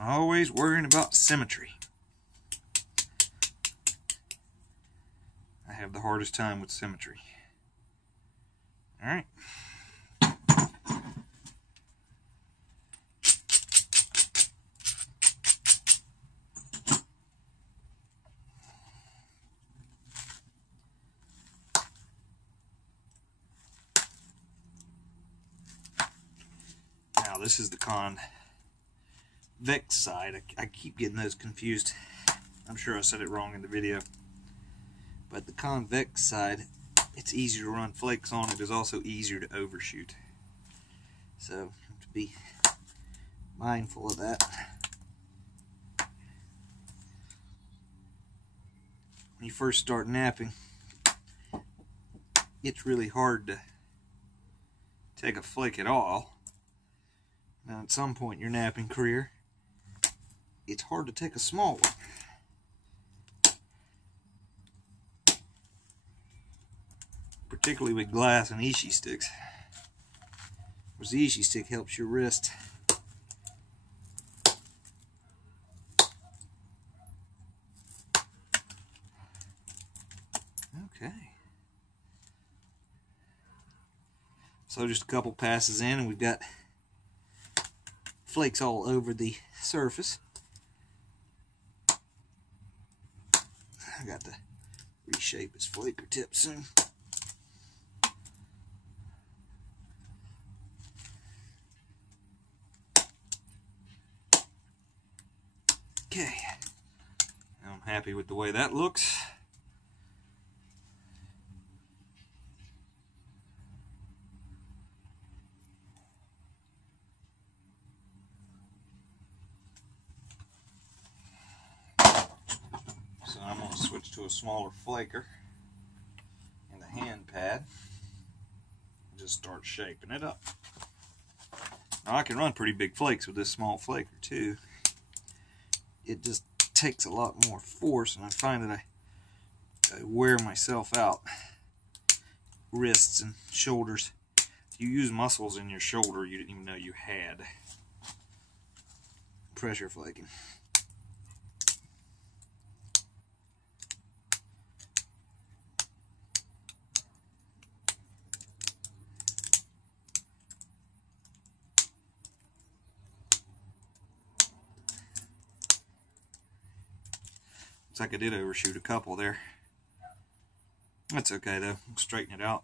Always worrying about symmetry. I have the hardest time with symmetry. All right. Now this is the convex side. I keep getting those confused. I'm sure I said it wrong in the video. But the convex side, it's easier to run flakes on. It is also easier to overshoot. So you have to be mindful of that. When you first start knapping, it's really hard to take a flake at all. Now at some point in your knapping career, it's hard to take a small one. Particularly with glass and ishi sticks. Whereas the ishi stick helps your wrist. Okay. So just a couple passes in and we've got flakes all over the surface. I got to reshape his flaker tip soon. Okay, now I'm happy with the way that looks. So I'm going to switch to a smaller flaker and a hand pad and just start shaping it up. Now I can run pretty big flakes with this small flaker too. It just takes a lot more force, and I find that I wear myself out. Wrists and shoulders. You use muscles in your shoulder you didn't even know you had. Pressure flaking. Looks like I did overshoot a couple there. That's okay though, I'll straighten it out.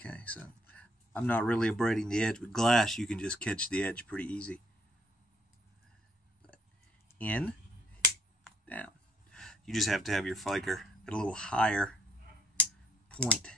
Okay, so I'm not really abrading the edge. With glass you can just catch the edge pretty easy. But in, down. You just have to have your flaker at a little higher point.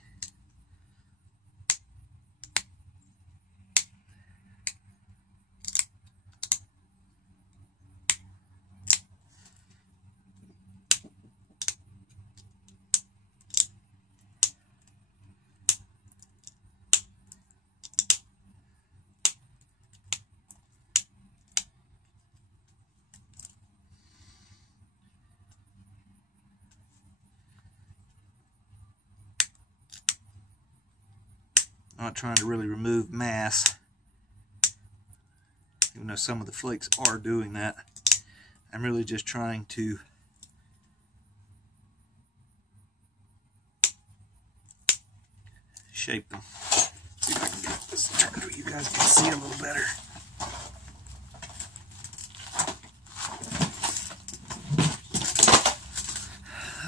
I'm not trying to really remove mass, even though some of the flakes are doing that. I'm really just trying to shape them. See if I can get this turned where you guys can see a little better.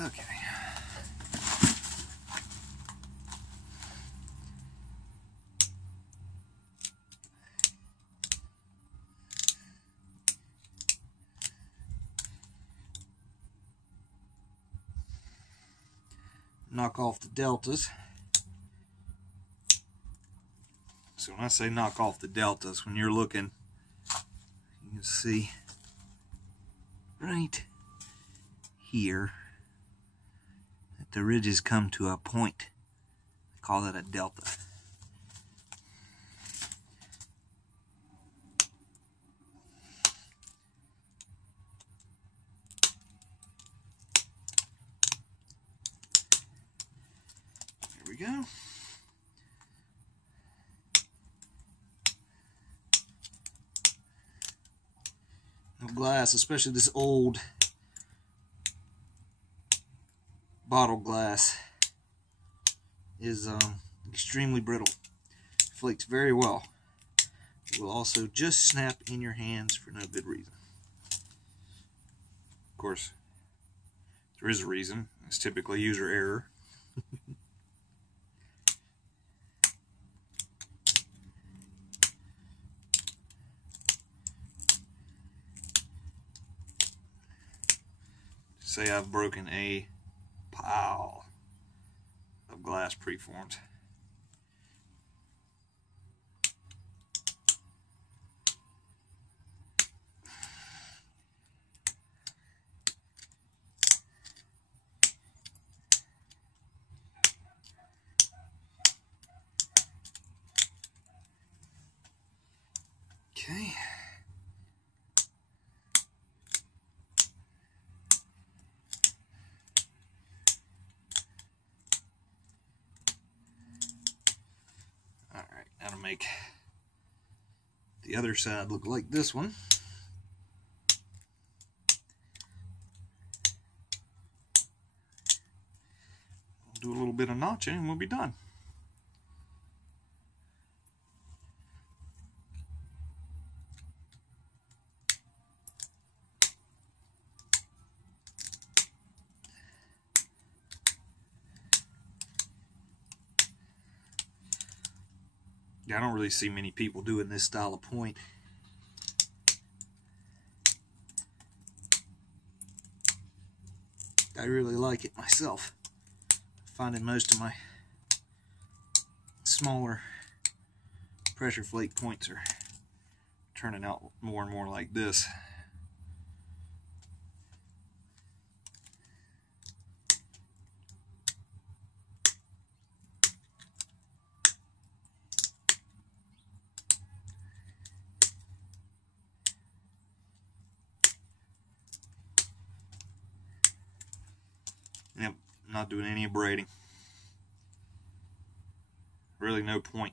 Okay. Knock off the deltas. So when I say knock off the deltas, when you're looking, you can see right here that the ridges come to a point. I call that a delta. we go. Glass, especially this old bottle glass, is extremely brittle. Flakes very well. It will also just snap in your hands for no good reason. Of course, there is a reason. It's typically user error. Say I've broken a pile of glass preforms. Okay. Now to make the other side look like this one. We'll do a little bit of notching and we'll be done. Yeah, I don't really see many people doing this style of point. I really like it myself. Finding most of my smaller pressure flake points are turning out more and more like this. Yep, not doing any braiding. Really no point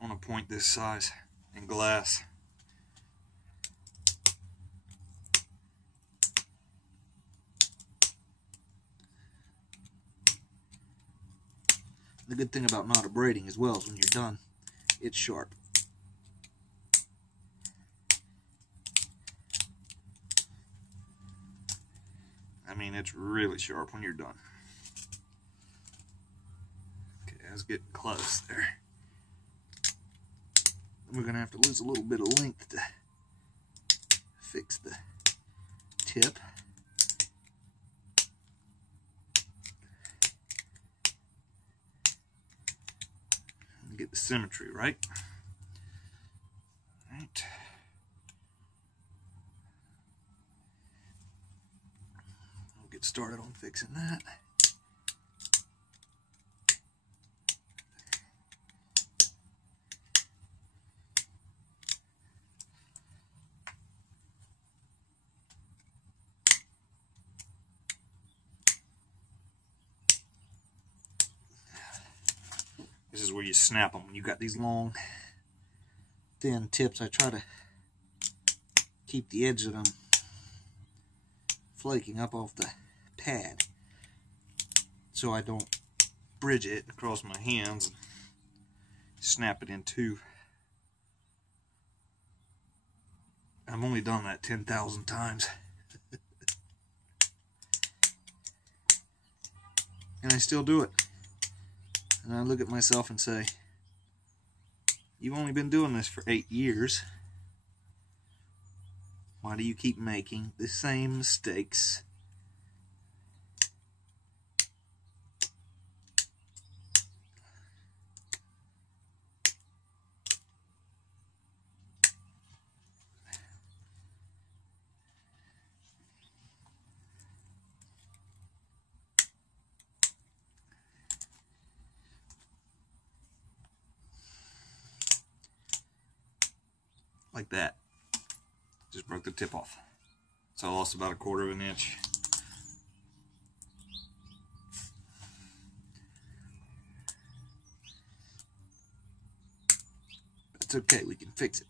on a point this size in glass. The good thing about not abrading as well is when you're done, it's sharp. I mean, it's really sharp when you're done. Okay, that's getting close there. We're going to have to lose a little bit of length to fix the tip. And get the symmetry right. Right. Get started on fixing that. This is where you snap them. When you got these long, thin tips, I try to keep the edge of them flaking up off the pad so I don't bridge it across my hands and snap it in two. I've only done that 10,000 times. And I still do it. And I look at myself and say, you've only been doing this for 8 years. Why do you keep making the same mistakes? Like that. Just broke the tip off. So I lost about 1/4 of an inch. It's okay, we can fix it.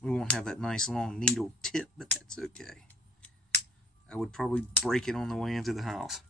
We won't have that nice long needle tip, but that's okay. I would probably break it on the way into the house.